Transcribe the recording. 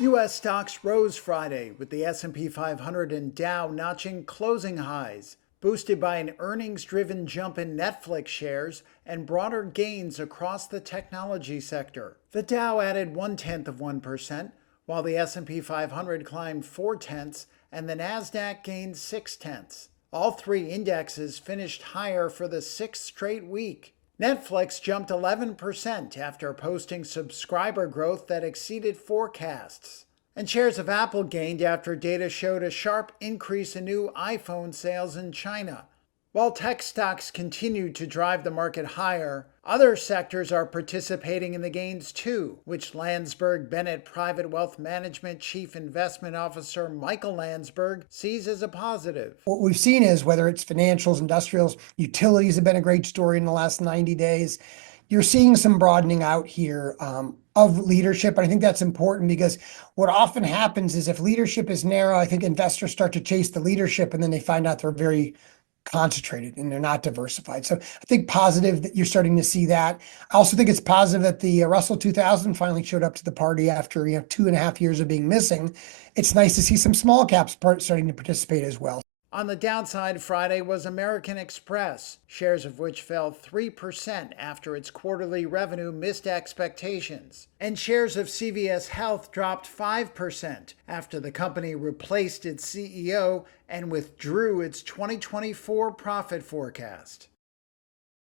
U.S. stocks rose Friday with the S&P 500 and Dow notching closing highs, boosted by an earnings-driven jump in Netflix shares and broader gains across the technology sector. The Dow added 0.1%, while the S&P 500 climbed 0.4 and the Nasdaq gained 0.6. All three indexes finished higher for the sixth straight week. Netflix jumped 11% after posting subscriber growth that exceeded forecasts. And shares of Apple gained after data showed a sharp increase in new iPhone sales in China. While tech stocks continued to drive the market higher, other sectors are participating in the gains too, which Landsberg Bennett Private Wealth Management Chief Investment Officer Michael Landsberg sees as a positive. What we've seen is whether it's financials, industrials, utilities have been a great story in the last 90 days. You're seeing some broadening out here of leadership. And I think that's important because what often happens is if leadership is narrow, I think investors start to chase the leadership and then they find out they're very concentrated and they're not diversified. So I think positive that you're starting to see that. I also think it's positive that the Russell 2000 finally showed up to the party after 2.5 years of being missing. It's nice to see some small caps starting to participate as well. On the downside Friday was American Express, shares of which fell 3% after its quarterly revenue missed expectations. And shares of CVS Health dropped 5% after the company replaced its CEO and withdrew its 2024 profit forecast.